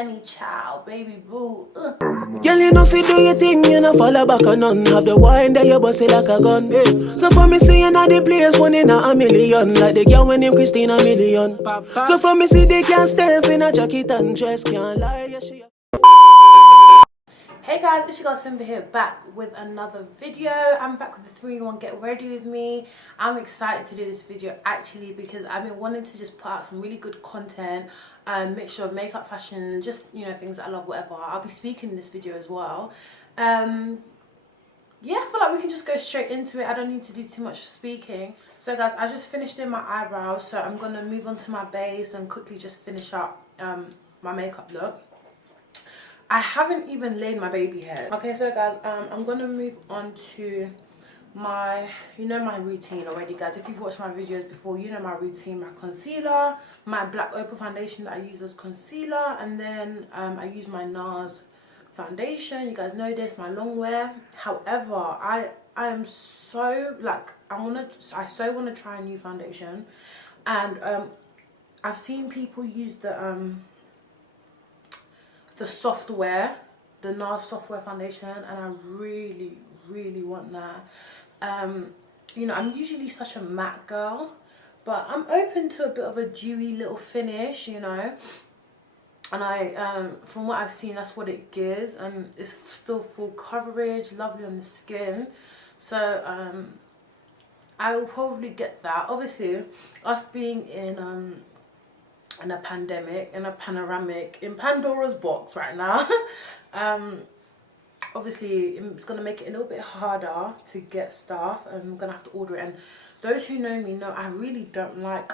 Jenny Chow, baby boo. Girl, you know fi do your thing, you know follow back on none. Have the wine that you bust it like a gun. Yeah. So for me see you the place, one in a million. Like the girl when named Christina Million. So for me see they can't step in a jacket and dress, can't lie, yeah, she. Hey guys, it's your girl Simba here, back with another video. I'm back with the 3-in-1 Get Ready With Me. I'm excited to do this video actually because I've been wanting to just put out some really good content, mixture of makeup, fashion, just, you know, things that I love, whatever. I'll be speaking in this video as well. Yeah, I feel like we can just go straight into it. I don't need to do too much speaking. So guys, I just finished doing my eyebrows, so I'm gonna move on to my base and quickly just finish up my makeup look. I haven't even laid my baby hair. Okay, so guys, I'm gonna move on to my, you know, my routine already, guys. If you've watched my videos before, you know my routine. My concealer, my black opal foundation that I use as concealer, and then I use my NARS foundation. You guys know this, my long wear. However, I am so like I so want to try a new foundation, and I've seen people use the software, the NARS software foundation, and I really want that. You know, I'm usually such a matte girl, but I'm open to a bit of a dewy little finish, you know, and I from what I've seen, that's what it gives, and it's still full coverage, lovely on the skin. So I will probably get that. Obviously, us being in a pandemic, in a panoramic, in Pandora's box right now, obviously it's going to make it a little bit harder to get stuff, and I'm going to have to order it. And those who know me know I really don't like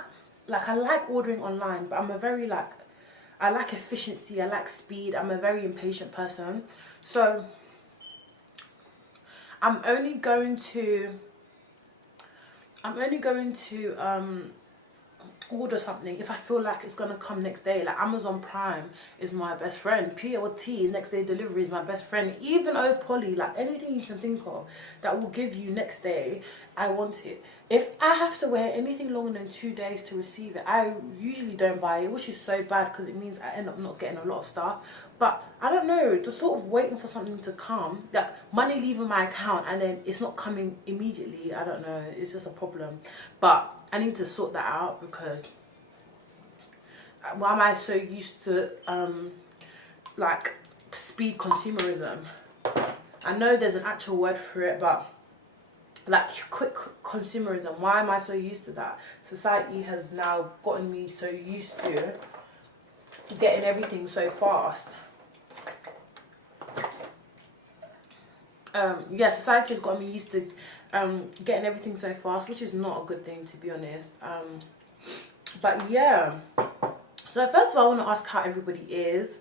I like ordering online, but I'm a very I like efficiency, I like speed, I'm a very impatient person. So I'm only going to order something if I feel like it's gonna come next day. Like Amazon Prime is my best friend, PLT, next day delivery, is my best friend. Even Poly, like anything you can think of that will give you next day, I want it. If I have to wait anything longer than 2 days to receive it, I usually don't buy it, which is so bad because it means I end up not getting a lot of stuff. But I don't know, the thought of waiting for something to come, like money leaving my account and then it's not coming immediately, I don't know, it's just a problem. But I need to sort that out because why am I so used to like speed consumerism? I know there's an actual word for it, but like quick consumerism, why am I so used to that? Society has now gotten me so used to getting everything so fast. Yeah, society has got me used to getting everything so fast, which is not a good thing, to be honest. But yeah, so first of all, I want to ask how everybody is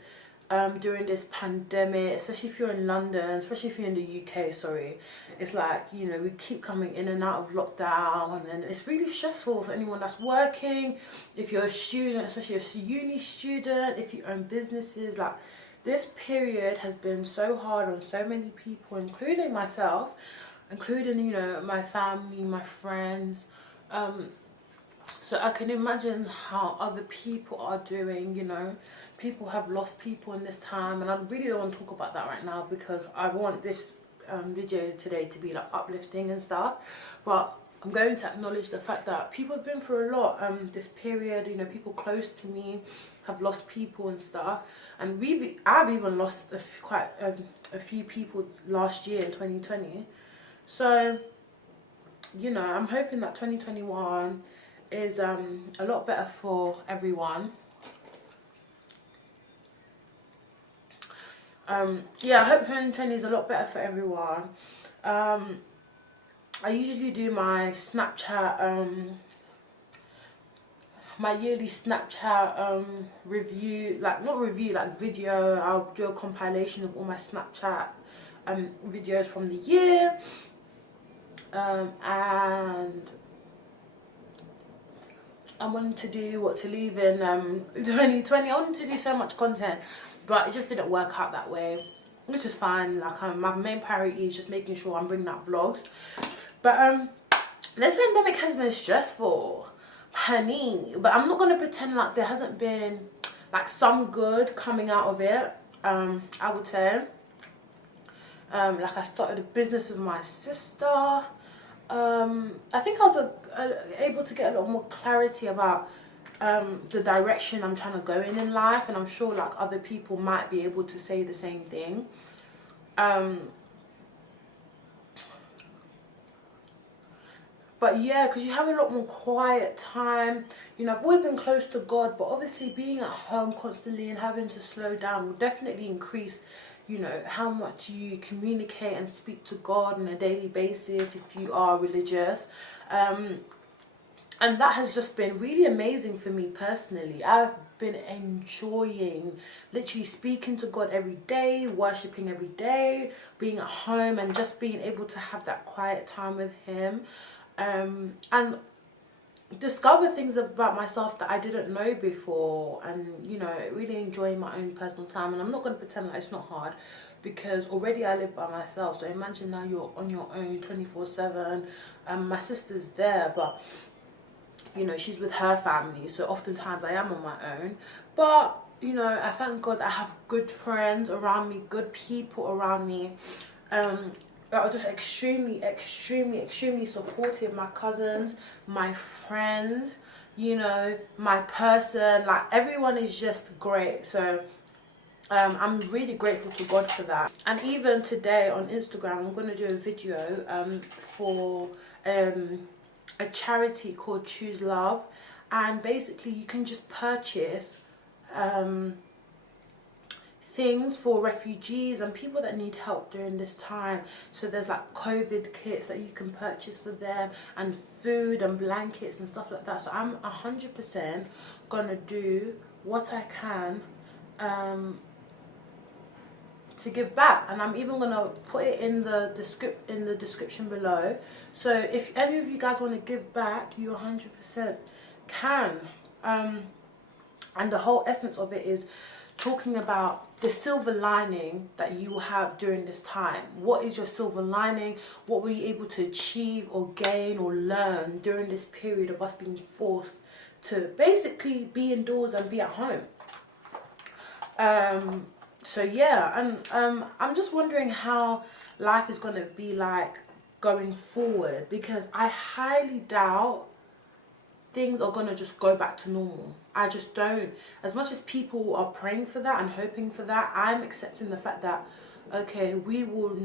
during this pandemic, especially if you're in London, especially if you're in the UK. Sorry, it's like, you know, we keep coming in and out of lockdown, and it's really stressful for anyone that's working. If you're a student, especially a uni student, if you own businesses, like this period has been so hard on so many people, including myself, including, you know, my family, my friends. So I can imagine how other people are doing, you know. People have lost people in this time, and I really don't want to talk about that right now because I want this video today to be like uplifting and stuff. But I'm going to acknowledge the fact that people have been through a lot this period. You know, people close to me have lost people and stuff, and I've even lost quite a few people last year in 2020. So, you know, I'm hoping that 2021 is a lot better for everyone. Yeah, I hope 2020 is a lot better for everyone. I usually do my Snapchat, my yearly Snapchat review, like not review, like video. I'll do a compilation of all my Snapchat videos from the year, and I wanted to do what to leave in 2020. I wanted to do so much content, but it just didn't work out that way, which is fine. Like my main priority is just making sure I'm bringing out vlogs. But this pandemic has been stressful, honey. But I'm not gonna pretend like there hasn't been like some good coming out of it, I would say. Like I started a business with my sister. I think I was able to get a lot more clarity about the direction I'm trying to go in life, and I'm sure like other people might be able to say the same thing. But yeah, because you have a lot more quiet time. You know, I've always been close to God, but obviously being at home constantly and having to slow down will definitely increase, you know, how much you communicate and speak to God on a daily basis if you are religious. And that has just been really amazing for me personally. I've been enjoying literally speaking to God every day, worshipping every day, being at home and just being able to have that quiet time with him, and discover things about myself that I didn't know before, and you know, really enjoying my own personal time. And I'm not going to pretend like it's not hard, because already I live by myself. So imagine now you're on your own 24/7. My sister's there, but you know, she's with her family, so oftentimes I am on my own. But you know, I thank God I have good friends around me, good people around me, that are just extremely supportive. My cousins, my friends, you know, my person, like everyone is just great. So I'm really grateful to God for that. And even today on Instagram, I'm going to do a video for a charity called Choose Love, and basically you can just purchase things for refugees and people that need help during this time. So there's like COVID kits that you can purchase for them, and food and blankets and stuff like that. So I'm 100% gonna do what I can to give back, and I'm even gonna put it in the description below. So if any of you guys want to give back, you 100% can. And the whole essence of it is talking about the silver lining that you have during this time. What is your silver lining? What were you able to achieve or gain or learn during this period of us being forced to basically be indoors and be at home? So yeah, and I'm just wondering how life is going to be like going forward, because I highly doubt things are going to just go back to normal. I just don't. As much as people are praying for that and hoping for that, I'm accepting the fact that, okay, we will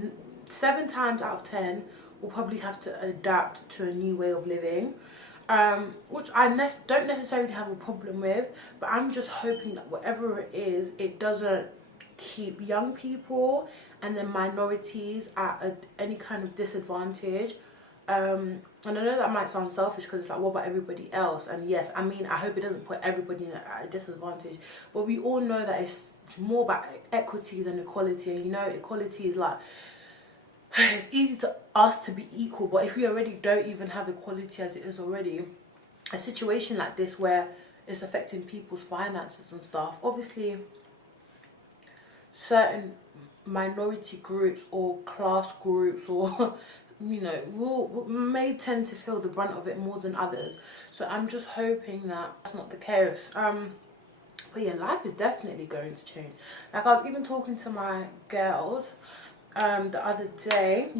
7 times out of 10 will probably have to adapt to a new way of living, which I don't necessarily have a problem with, but I'm just hoping that whatever it is, it doesn't keep young people and then minorities at any kind of disadvantage. And I know that might sound selfish, because it's like, what about everybody else? And yes, I mean, I hope it doesn't put everybody at a disadvantage, but we all know that it's more about equity than equality. And you know, equality is like, it's easy to ask to be equal, but if we already don't even have equality as it is already, a situation like this where it's affecting people's finances and stuff, obviously certain minority groups or class groups or you know, may tend to feel the brunt of it more than others. So I'm just hoping that that's not the case. But yeah, life is definitely going to change. Like, I was even talking to my girls the other day,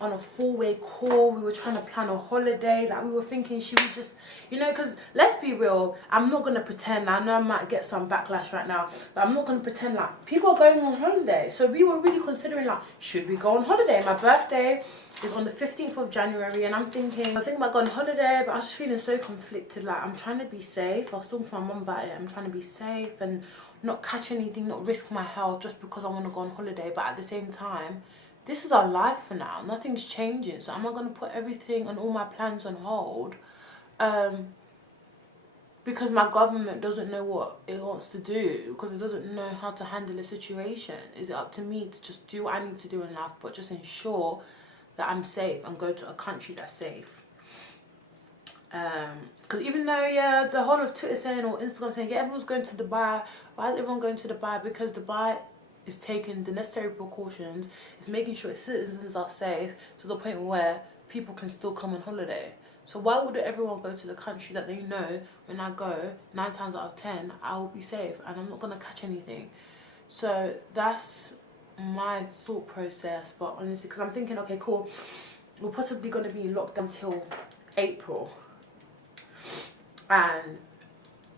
on a 4-way call. We were trying to plan a holiday. Like, we were thinking, should we just, you know, because let's be real, I'm not going to pretend. I know I might get some backlash right now, but I'm not going to pretend like people are going on holiday. So we were really considering, like, should we go on holiday? My birthday is on the 15th of January, and I'm thinking about going on holiday, but I was just feeling so conflicted. Like, I'm trying to be safe. I was talking to my mum about it. I'm trying to be safe and not catch anything, not risk my health just because I want to go on holiday. But at the same time, this is our life for now. Nothing's changing. So am I going to put everything and all my plans on hold because my government doesn't know what it wants to do, because it doesn't know how to handle a situation? Is it up to me to just do what I need to do in life, but just ensure that I'm safe and go to a country that's safe? Because even though, yeah, the whole of Twitter saying or Instagram saying, yeah, everyone's going to Dubai. Why is everyone going to Dubai? Because Dubai is taking the necessary precautions. It's making sure its citizens are safe to the point where people can still come on holiday. So why would everyone go to the country that they know when I go, 9 times out of 10, I will be safe and I'm not going to catch anything? So that's my thought process. But honestly, because I'm thinking, okay, cool, we're possibly going to be locked until April. And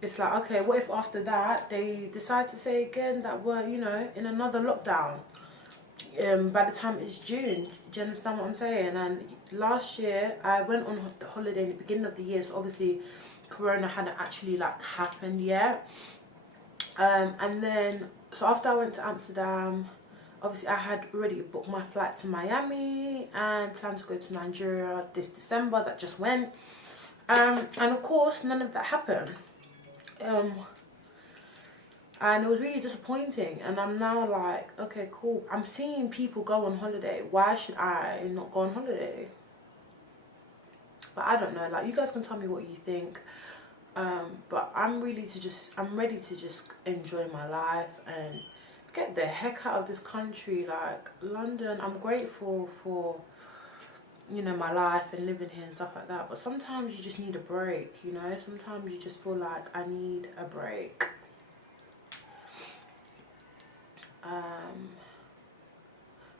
it's like, okay, what if after that they decide to say again that we're, you know, in another lockdown? By the time it's June, do you understand what I'm saying? And last year I went on holiday in the beginning of the year, so obviously Corona hadn't actually like happened yet. And then so after I went to Amsterdam, obviously I had already booked my flight to Miami and planned to go to Nigeria this December that just went. And of course none of that happened. And it was really disappointing, and I'm now like, okay, cool, I'm seeing people go on holiday, why should I not go on holiday? But I don't know, like, you guys can tell me what you think. But I'm ready to just enjoy my life and get the heck out of this country. Like, London, I'm grateful for, you know, my life and living here and stuff like that, but sometimes you just need a break, you know? Sometimes you just feel like I need a break.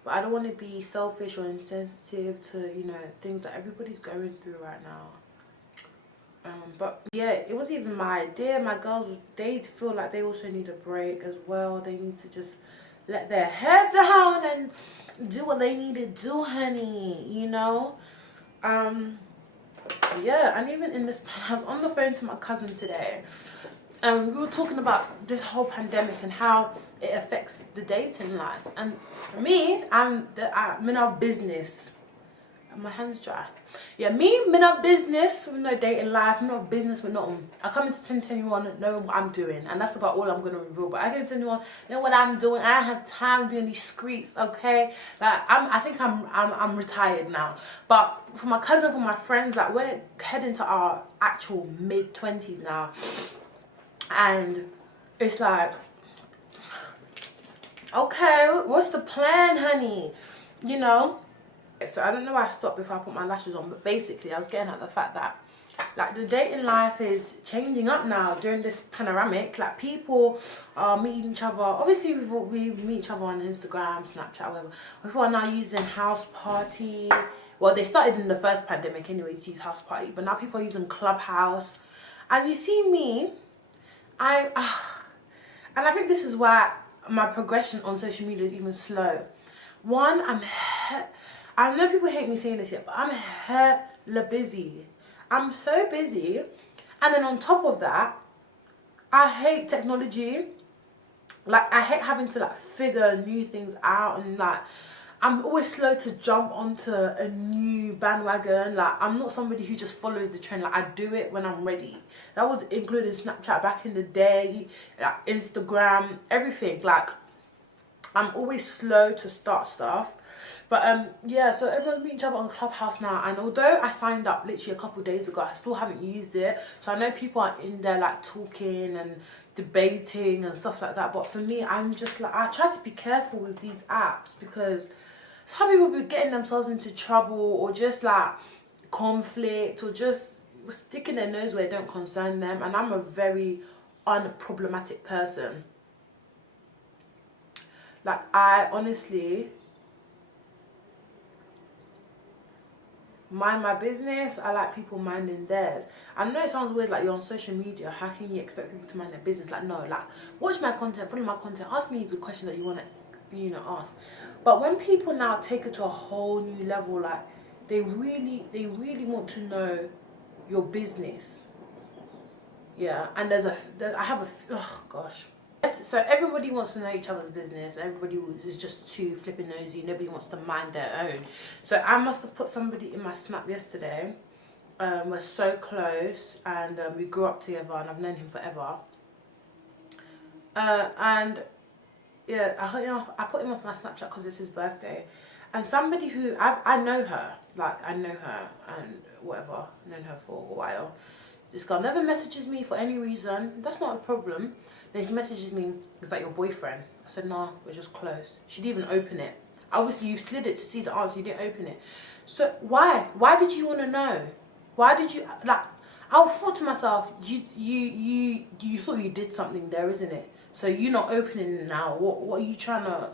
But I don't want to be selfish or insensitive to, you know, things that everybody's going through right now. But yeah, it was even my idea. My girls, they feel like they also need a break as well. They need to just let their head down and do what they need to do, honey, you know? Yeah, and even in this, I was on the phone to my cousin today, and we were talking about this whole pandemic and how it affects the dating life. And for me, I'm in our business. And my hands dry. Yeah, me, I'm in our business with no dating life, I'm not business with nothing. I come into 2021 knowing what I'm doing, and that's about all I'm gonna reveal. But I came to 2021 know what I'm doing. I don't have time to be on these streets, okay? Like I think I'm retired now. But for my cousin, for my friends, like we're heading to our actual mid-20s now. And it's like, okay, what's the plan, honey? You know? So I don't know why I stopped before I put my lashes on, but basically I was getting at the fact that, like, the dating life is changing up now during this panoramic. Like, people are meeting each other. Obviously we meet each other on Instagram, Snapchat, whatever. People are now using house party. Well, they started in the first pandemic anyway to use house party, but now people are using Clubhouse. And you see me, and I think this is why my progression on social media is even slow. One, I know people hate me saying this yet, but I'm hella busy. I'm so busy. And then on top of that, I hate technology. Like, I hate having to, like, figure new things out, and, like, I'm always slow to jump onto a new bandwagon. Like, I'm not somebody who just follows the trend. Like, I do it when I'm ready. That was including Snapchat back in the day, like Instagram, everything. Like, I'm always slow to start stuff. But yeah, so everyone's meeting each other on Clubhouse now, and although I signed up literally a couple of days ago, I still haven't used it. So I know people are in there, like, talking and debating and stuff like that. But for me, I'm just like, I try to be careful with these apps, because some people be getting themselves into trouble, or just like conflict, or just sticking their nose where it don't concern them. And I'm a very unproblematic person. Like, I honestly mind my business. I like people minding theirs. I know it sounds weird, like, you're on social media, how can you expect people to mind their business? Like, no, like, watch my content, follow my content, ask me the question that you want to, you know, ask. But when people now take it to a whole new level, like, they really want to know your business. Yeah, and I have a, oh gosh. So everybody wants to know each other's business. Everybody is just too flipping nosy. Nobody wants to mind their own. So I must have put somebody in my snap yesterday. We're so close, and we grew up together, and I've known him forever. And yeah, I put him on my Snapchat because it's his birthday. And somebody who I know her, like, I know her and whatever, I've known her for a while. This girl never messages me for any reason. That's not a problem. Then she messages me, is that your boyfriend? I said, no, we're just close. She didn't even open it. Obviously, you slid it to see the answer, you didn't open it. So why? Why did you want to know? Why did you, like, I thought to myself, you thought you did something there, isn't it? So you're not opening it now. What are you trying to,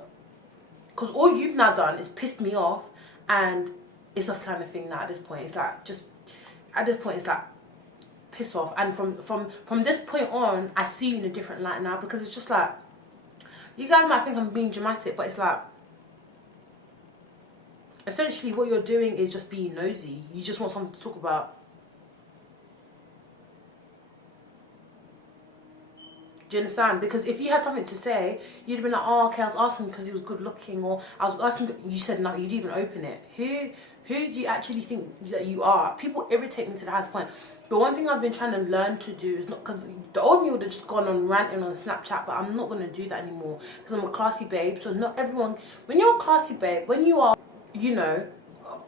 because all you've now done is pissed me off, and it's a kind of thing now at this point. It's like, just, at this point, it's like, piss off. And from this point on, I see you in a different light now, because it's just like, you guys might think I'm being dramatic, but it's like, essentially what you're doing is just being nosy. You just want something to talk about. Do you understand? Because if you had something to say, you'd have been like, oh, okay, I was asking because he was good looking, or I was asking, you said no, you'd even open it. Who do you actually think that you are? People irritate me to the highest point. But one thing I've been trying to learn to do is not, because the old me would have just gone on ranting on Snapchat, but I'm not going to do that anymore, because I'm a classy babe. So not everyone, when you're a classy babe, when you are, you know,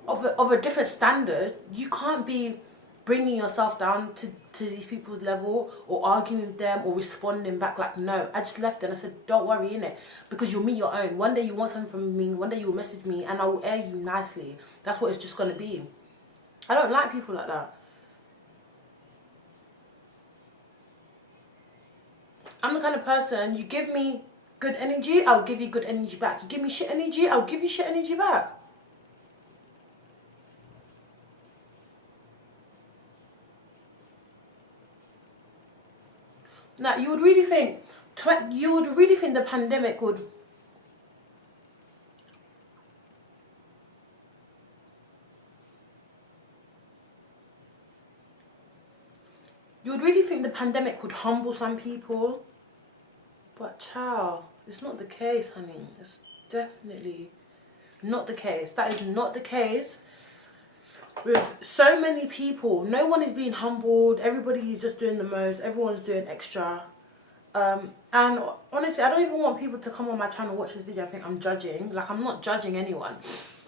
of a different standard, you can't be bringing yourself down to these people's level, or arguing with them, or responding back. Like, no, I just left and I said, don't worry, innit, because you'll meet your own. One day you want something from me, one day you will message me, and I will air you nicely. That's what it's just going to be. I don't like people like that. I'm the kind of person, you give me good energy, I'll give you good energy back. You give me shit energy, I'll give you shit energy back. Now, you would really think the pandemic would, humble some people, but child, it's not the case, honey. It's definitely not the case. That is not the case with so many people. No one is being humbled. Everybody is just doing the most. Everyone's doing extra. And honestly, I don't even want people to come on my channel, watch this video, and think I'm judging. Like, I'm not judging anyone.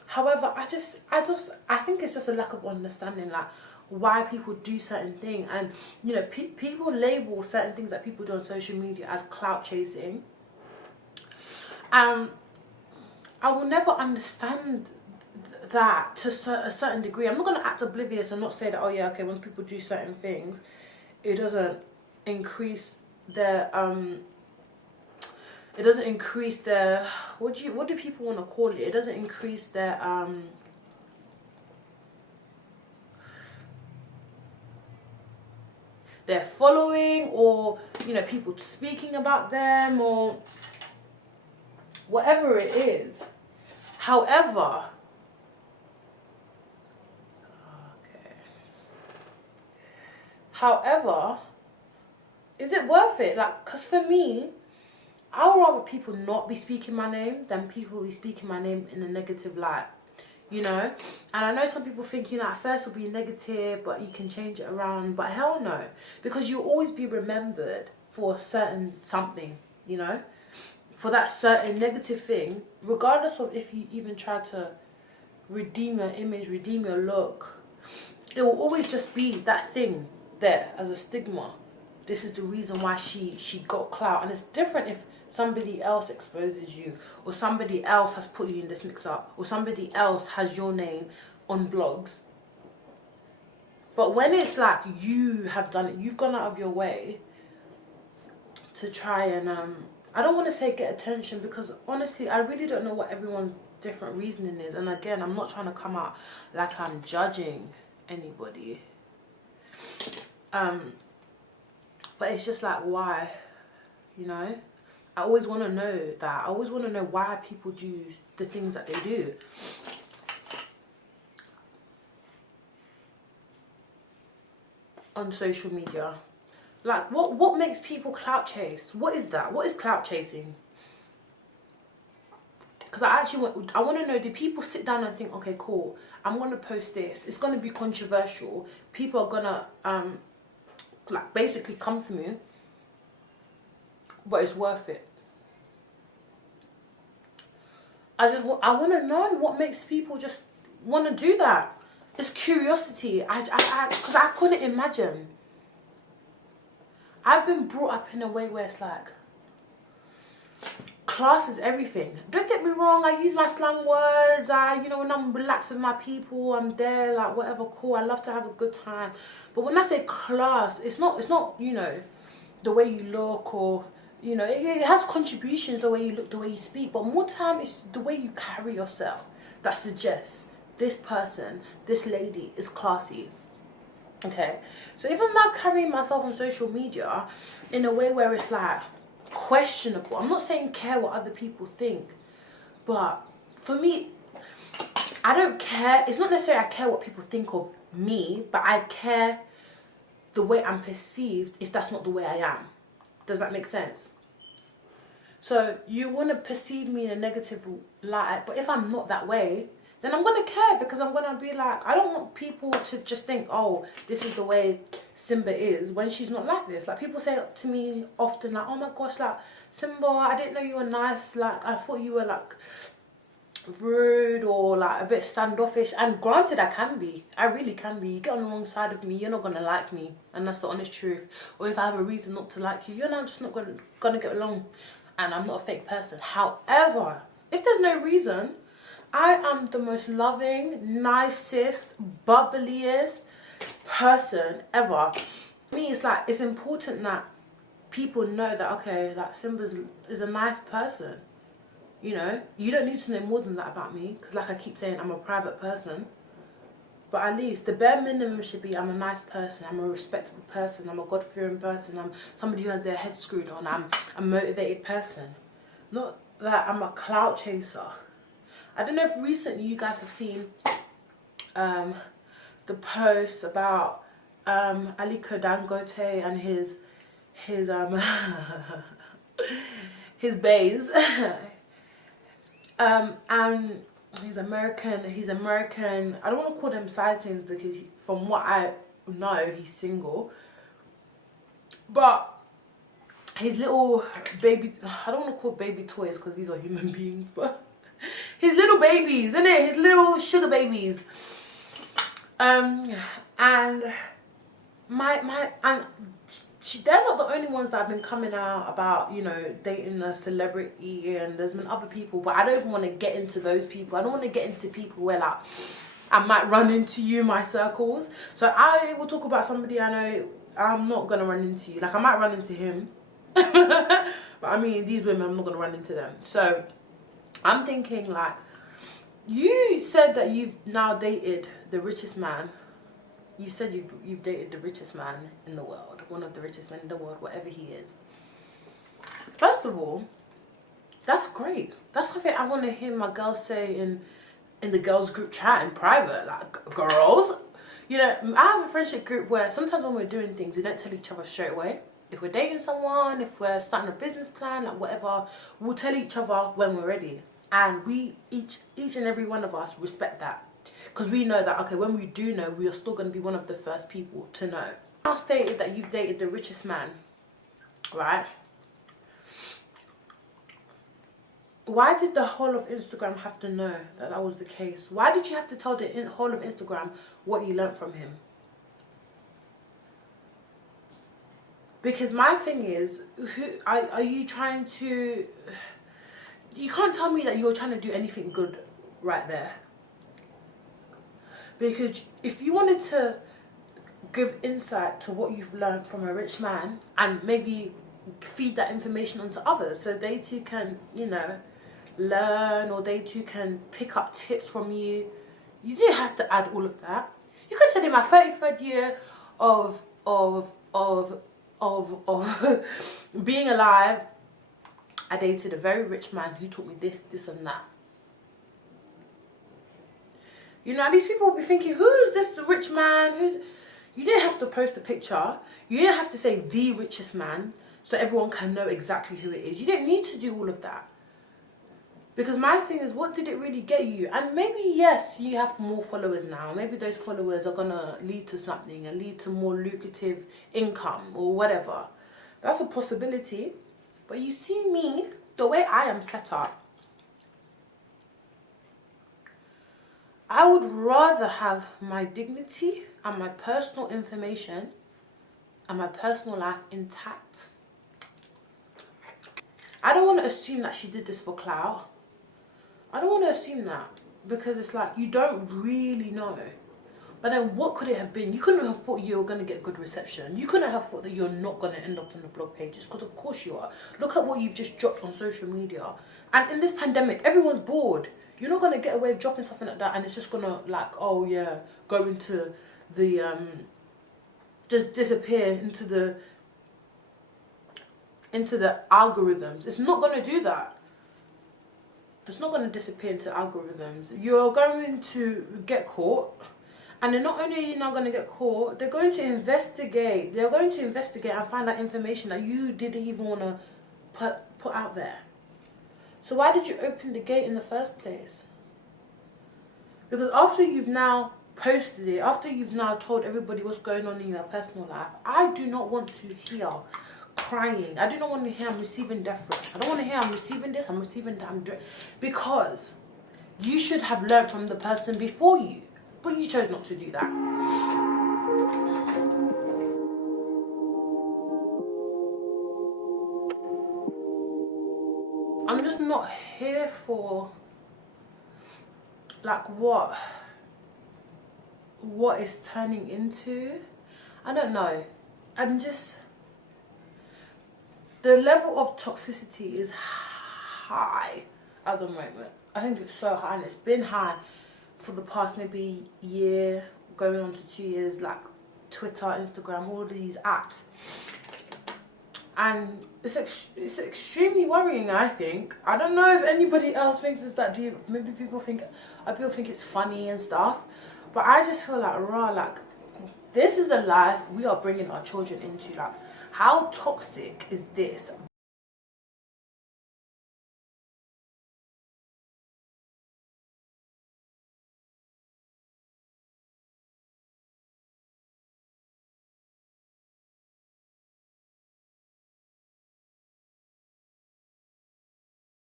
However, I think it's just a lack of understanding, like, why people do certain things. And, you know, people label certain things that people do on social media as clout chasing. I will never understand that to a certain degree. I'm not going to act oblivious and not say that, oh yeah, okay, when people do certain things, it doesn't increase their what do people want to call it? It doesn't increase their following, or, you know, people speaking about them, or whatever it is. However, is it worth it? Like, because for me, I would rather people not be speaking my name than people be speaking my name in a negative light, you know. And I know some people think, you know, at first it'll be negative, but you can change it around. But hell no, because you'll always be remembered for a certain something, you know, for that certain negative thing, regardless of if you even try to redeem your image, redeem your look. It will always just be that thing there as a stigma. This is the reason why she got clout. And it's different if somebody else exposes you, or somebody else has put you in this mix up, or somebody else has your name on blogs. But when it's like you have done it, you've gone out of your way to try and I don't want to say get attention, because honestly I really don't know what everyone's different reasoning is. And again, I'm not trying to come out like I'm judging anybody, but it's just like, why, you know? I always want to know that. I always want to know why people do the things that they do. On social media. Like, what makes people clout chase? What is that? What is clout chasing? Because I want to know, do people sit down and think, okay, cool, I'm going to post this. It's going to be controversial. People are going to, like, basically come for me. But it's worth it. I want to know what makes people just want to do that. It's curiosity. Because I couldn't imagine. I've been brought up in a way where it's like, class is everything. Don't get me wrong, I use my slang words. You know, when I'm relaxed with my people, I'm there, like, whatever, cool. I love to have a good time. But when I say class, it's not, you know, the way you look, or, you know, it has contributions, the way you look, the way you speak. But more time, it's the way you carry yourself that suggests this person, this lady is classy. Okay, so if I'm not carrying myself on social media in a way where it's like questionable, I'm not saying care what other people think, but for me, I don't care. It's not necessarily I care what people think of me, but I care the way I'm perceived if that's not the way I am. Does that make sense? So you want to perceive me in a negative light, but if I'm not that way, then I'm going to care, because I'm going to be like, I don't want people to just think, oh, this is the way Simba is, when she's not like this. Like, people say to me often, like, oh my gosh, like, Simba, I didn't know you were nice. Like, I thought you were, like, rude or, like, a bit standoffish. And granted, I can be. I really can be. You get on the wrong side of me, you're not going to like me. And that's the honest truth. Or if I have a reason not to like you, you're not just not going to get along. And I'm not a fake person. However, if there's no reason, I am the most loving, nicest, bubbliest person ever. For me, it's like, it's important that people know that, okay, like, Simba is a nice person. You know, you don't need to know more than that about me, because like I keep saying, I'm a private person. But at least the bare minimum should be, I'm a nice person, I'm a respectable person, I'm a God-fearing person, I'm somebody who has their head screwed on, I'm a motivated person. Not that I'm a clout chaser. I don't know if recently you guys have seen the post about Aliko Dangote and his his bays. And he's American. I don't want to call them sightings, because from what I know, he's single. But his little baby, I don't want to call baby toys, because these are human beings, but his little babies, isn't it? His little sugar babies. And they're not the only ones that have been coming out about, you know, dating a celebrity, and there's been other people, but I don't even want to get into those people. I don't want to get into people where, like, I might run into you in my circles. So I will talk about somebody I know I'm not gonna run into you. Like, I might run into him, but I mean, these women, I'm not gonna run into them. So I'm thinking, like, you said that you've now dated the richest man. You said you've dated the richest man in the world, one of the richest men in the world, whatever he is. First of all, that's great. That's something I want to hear my girls say in the girls group chat in private. Like, girls, you know, I have a friendship group where sometimes when we're doing things, we don't tell each other straight away. If we're dating someone, if we're starting a business plan, like whatever, we'll tell each other when we're ready. And we, each and every one of us, respect that. Because we know that, okay, when we do know, we are still going to be one of the first people to know. Now stated that you've dated the richest man, right? Why did the whole of Instagram have to know that that was the case? Why did you have to tell the whole of Instagram what you learned from him? Because my thing is, are you trying to... You can't tell me that you're trying to do anything good right there. Because if you wanted to give insight to what you've learned from a rich man, and maybe feed that information onto others so they too can, you know, learn, or they too can pick up tips from you, you didn't have to add all of that. You could have said, in my 33rd year of being alive, I dated a very rich man who taught me this and that. You know, these people will be thinking, who's this rich man? You didn't have to post a picture. You didn't have to say the richest man so everyone can know exactly who it is. You didn't need to do all of that. Because my thing is, what did it really get you? And maybe, yes, you have more followers now. Maybe those followers are going to lead to something and lead to more lucrative income or whatever. That's a possibility. But you see me, the way I am set up, I would rather have my dignity and my personal information and my personal life intact. I don't want to assume that she did this for clout. I don't want to assume that, because it's like, you don't really know. But then what could it have been? You couldn't have thought you were going to get good reception. You couldn't have thought that you're not going to end up on the blog pages, because of course you are. Look at what you've just dropped on social media. And in this pandemic, everyone's bored. You're not going to get away with dropping something like that and it's just going to, like, oh yeah, go into the, just disappear into the algorithms. It's not going to do that. It's not going to disappear into algorithms. You're going to get caught. And they're not only are you not going to get caught, they're going to investigate. They're going to investigate and find out information that you didn't even want to put out there. So why did you open the gate in the first place? Because after you've now posted it, after you've now told everybody what's going on in your personal life, I do not want to hear crying. I do not want to hear I'm receiving death threats. I don't want to hear I'm receiving this, I'm receiving that. Because you should have learned from the person before you. But you chose not to do that. I'm just not here for, like, what it's turning into. I don't know. I'm just, the level of toxicity is high at the moment. I think it's so high, and it's been high for the past maybe year, going on to 2 years, like Twitter, Instagram, all these apps. And it's extremely worrying, I think. I don't know if anybody else thinks it's that deep. Maybe people think it's funny and stuff. But I just feel like, raw, like, this is the life we are bringing our children into. Like, how toxic is this?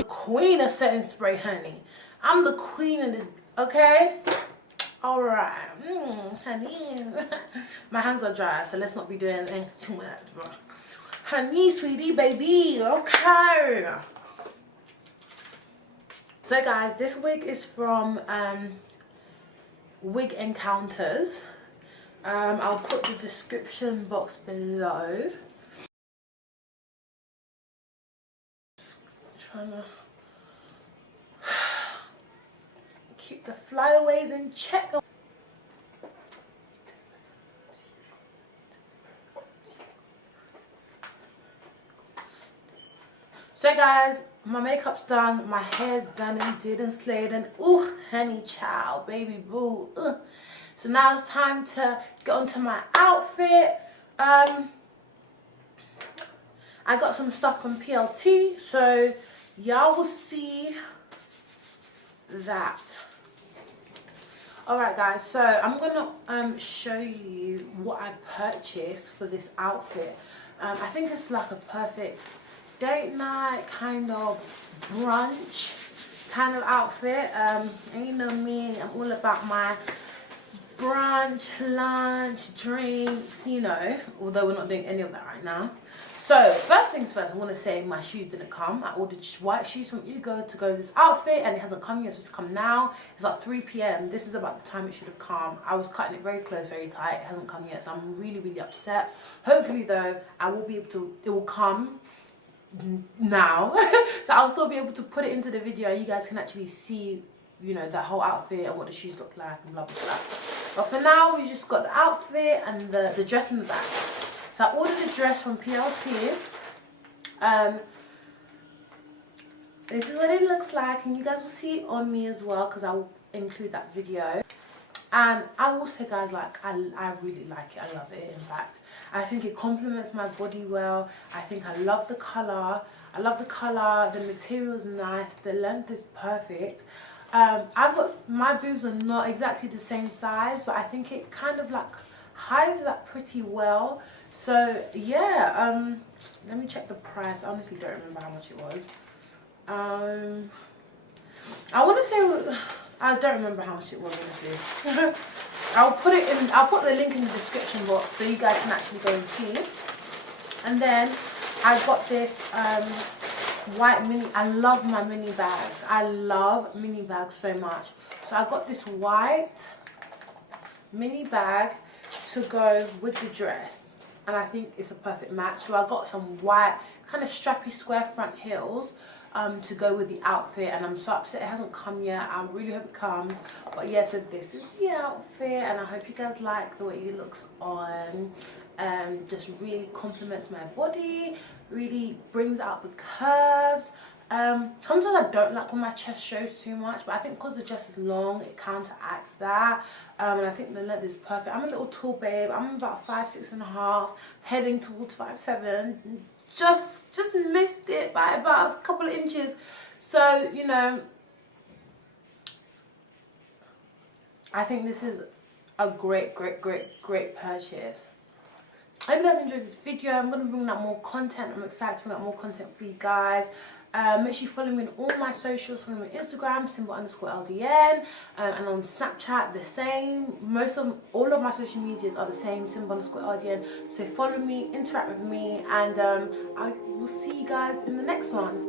Queen of setting spray, honey. I'm the queen of this, okay? All right, honey. My hands are dry, so let's not be doing anything too much, bro. Honey, sweetie, baby, okay. So guys, this wig is from Wig Encounters. I'll put the description box below. Trying to keep the flyaways in check. So guys, my makeup's done, my hair's done and didn't slayed, and ooh, honey child, baby boo. So now it's time to get onto my outfit. I got some stuff from PLT, so y'all will see that. Alright guys, so I'm gonna show you what I purchased for this outfit. I think it's like a perfect date night, kind of brunch kind of outfit. And you know me, I'm all about my brunch, lunch, drinks, you know, although we're not doing any of that right now. So first things first, I want to say my shoes didn't come. I ordered white shoes from Ugo to go with this outfit, and it hasn't come yet. It's supposed to come now. It's about 3 p.m. This is about the time it should have come. I was cutting it very close, very tight. It hasn't come yet, so I'm really, really upset. Hopefully though, I will be able to, it will come now. So I'll still be able to put it into the video and you guys can actually see, you know, that whole outfit and what the shoes look like and blah blah blah. But for now, we just got the outfit and the dress in the back. So I ordered the dress from PLT. This is what it looks like, and you guys will see it on me as well because I will include that video. And I will say, guys, like, I really like it. I love it. In fact, I think it complements my body well. I think I love the color. I love the color. The material is nice. The length is perfect. I've got, my boobs are not exactly the same size, but I think it kind of like hides that pretty well. So yeah, let me check the price. I honestly don't remember how much it was. I want to say, I don't remember how much it was, honestly. I'll put the link in the description box so you guys can actually go and see. And then I got this white mini. I love my mini bags. I love mini bags so much. So I got this white mini bag to go with the dress, and I think it's a perfect match. So I got some white kind of strappy square front heels to go with the outfit, and I'm so upset it hasn't come yet. I really hope it comes. But yeah, so this is the outfit, and I hope you guys like the way it looks on. Just really complements my body, really brings out the curves. Sometimes I don't like when my chest shows too much, but I think because the dress is long, it counteracts that. And I think the length is perfect. I'm a little tall babe. I'm about 5'6.5", heading towards 5'7". Just missed it by about a couple of inches. So, you know, I think this is a great purchase. I hope you guys enjoyed this video. I'm going to bring out more content. I'm excited to bring out more content for you guys. Make sure you follow me on all my socials. Follow me on Instagram, Simba_LDN, and on Snapchat the same. All of my social medias are the same, Simba_LDN. So follow me, interact with me, and I will see you guys in the next one.